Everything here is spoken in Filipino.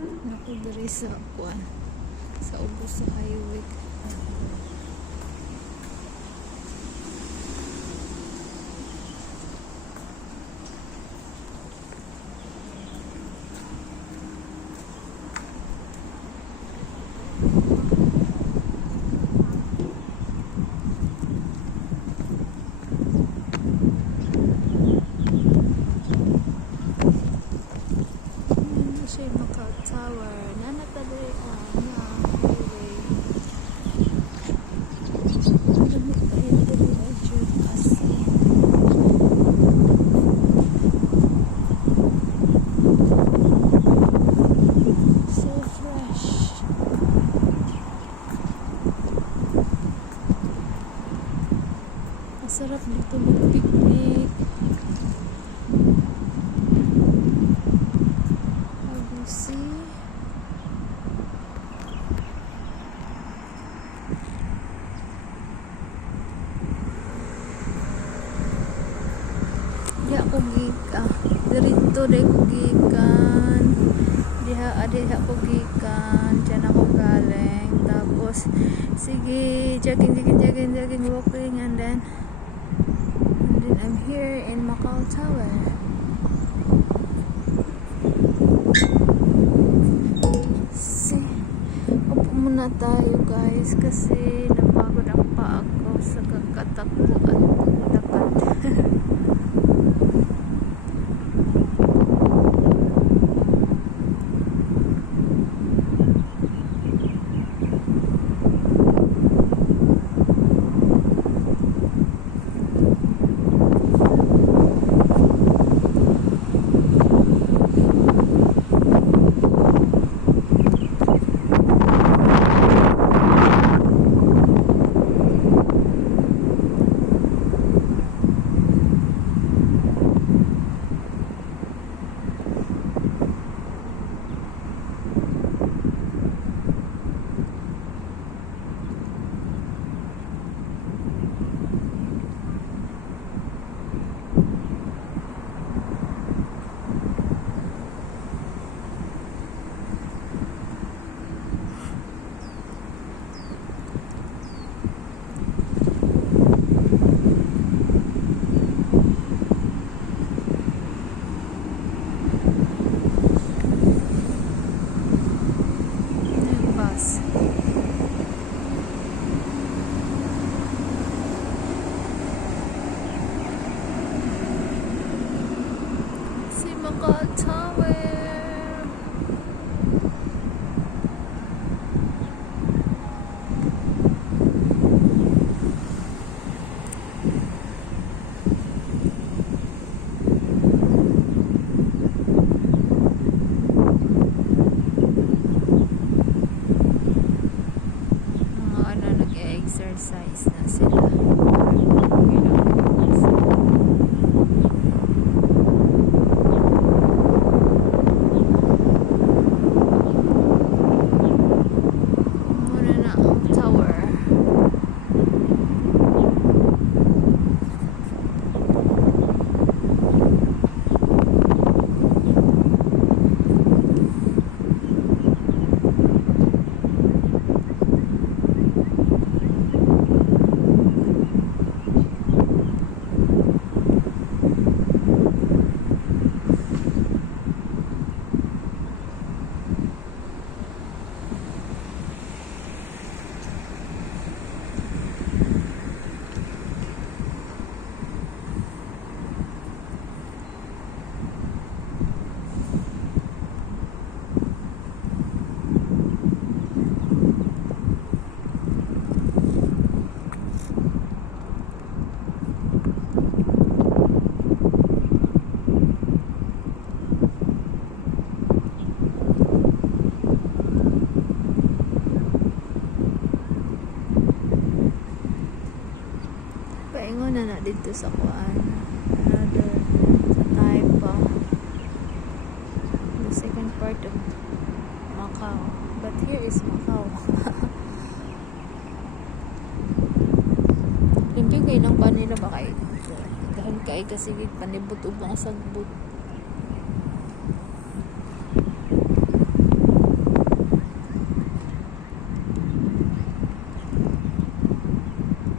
Naku diri sa kuan sa ubos sa highway. Macau Tower. Nanata diri na highway. Lamig kayo diri medyo kasi. So fresh. Masarap dito mag-picnic. See? Di ako dirito di ko gikan. Diha ako gikan. Diyan ako galing. Tapos sige, jogging, walking, and then I'm here in Macau Tower. Upo muna tayo guys kasi napagod ang paa ko sa kakatakbo at pagdakat. Macau Tower. Nag-exercise na sila. Paingon na dito sa kuan. Another sa Taipa. The second part of Macau. But here is Macau. Limpyo kayo ng panila ba kayo? Dahil kayo kasi panibot ubang sagbot.